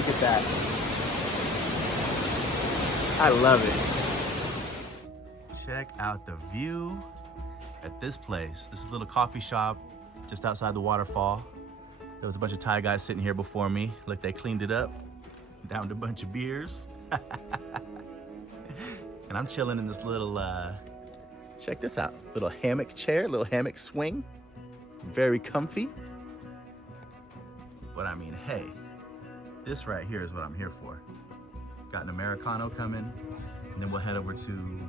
Look at that. I love it. Check out the view at this place. This is a little coffee shop just outside the waterfall. There was a bunch of Thai guys sitting here before me. Look, they cleaned it up, downed a bunch of beers. And I'm chilling in this little, check this out, little hammock chair, little hammock swing. Very comfy. But I mean, hey, this right here is what I'm here for. Got an Americano coming, and then we'll head over to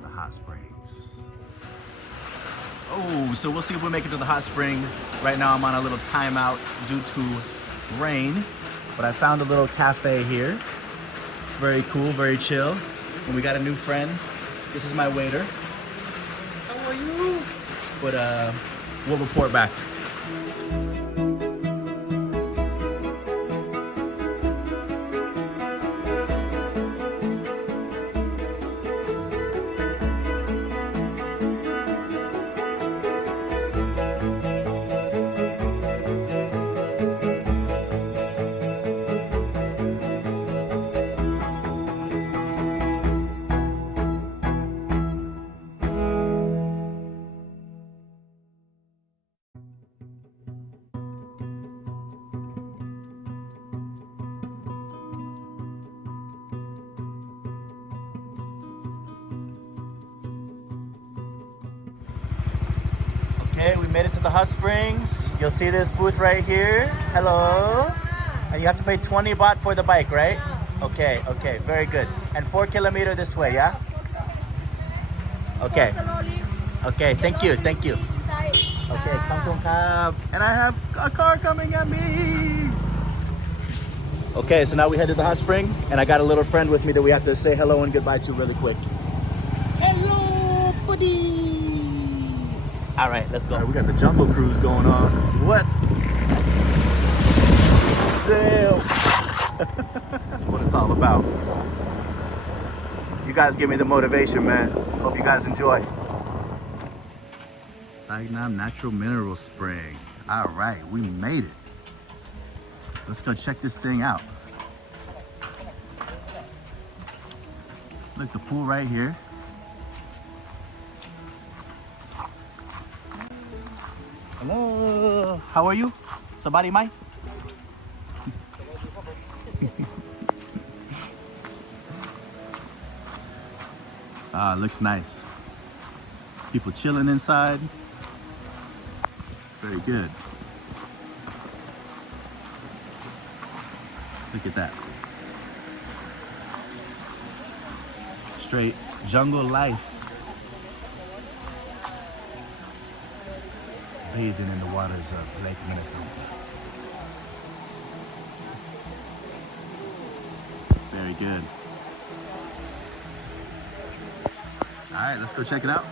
the hot springs. Oh, so we'll see if we make it to the hot spring. Right now I'm on a little timeout due to rain, but I found a little cafe here. Very cool, very chill. And we got a new friend. This is my waiter. How are you? But we'll report back. Okay, we made it to the hot springs. You'll see this booth right here. Hello. And you have to pay 20 baht for the bike, right? Okay, okay, very good. And 4 kilometers this way, yeah? Okay. Okay, thank you, thank you. Okay, come. And I have a car coming at me. Okay, so now we head to the hot spring, and I got a little friend with me that we have to say hello and goodbye to really quick. Hello, buddy. All right, let's go. All right, we got the jungle cruise going on. What? Damn. This is what it's all about. You guys give me the motivation, man. Hope you guys enjoy. Sainam Natural Mineral Spring. All right, we made it. Let's go check this thing out. Look, the pool right here. Hello, how are you? Sabari mai? Ah, looks nice. People chilling inside. Very good. Look at that. Straight jungle life. Bathing in the waters of Lake Minnetonka. Very good. All right, let's go check it out.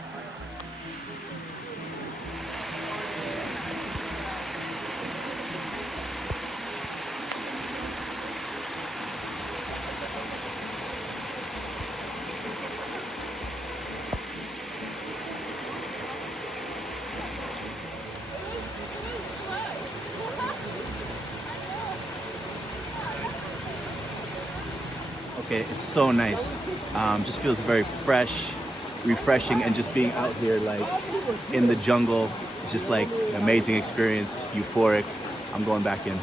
Okay, it's so nice. Just feels very fresh, refreshing, and just being out here like in the jungle, it's just like an amazing experience, euphoric. I'm going back in.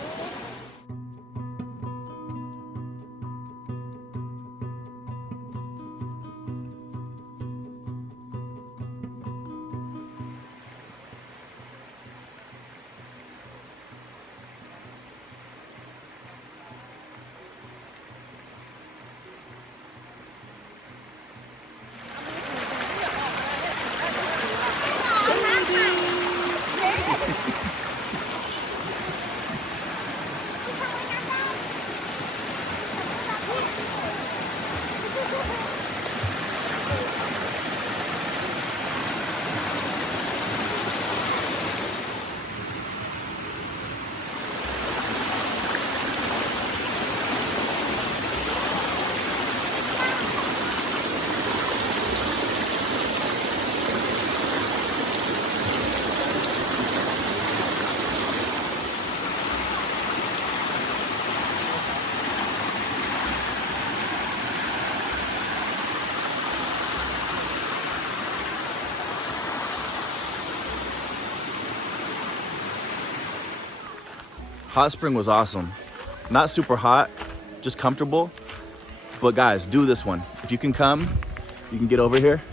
Hot spring was awesome. Not super hot, just comfortable. But guys, do this one. If you can come, you can get over here.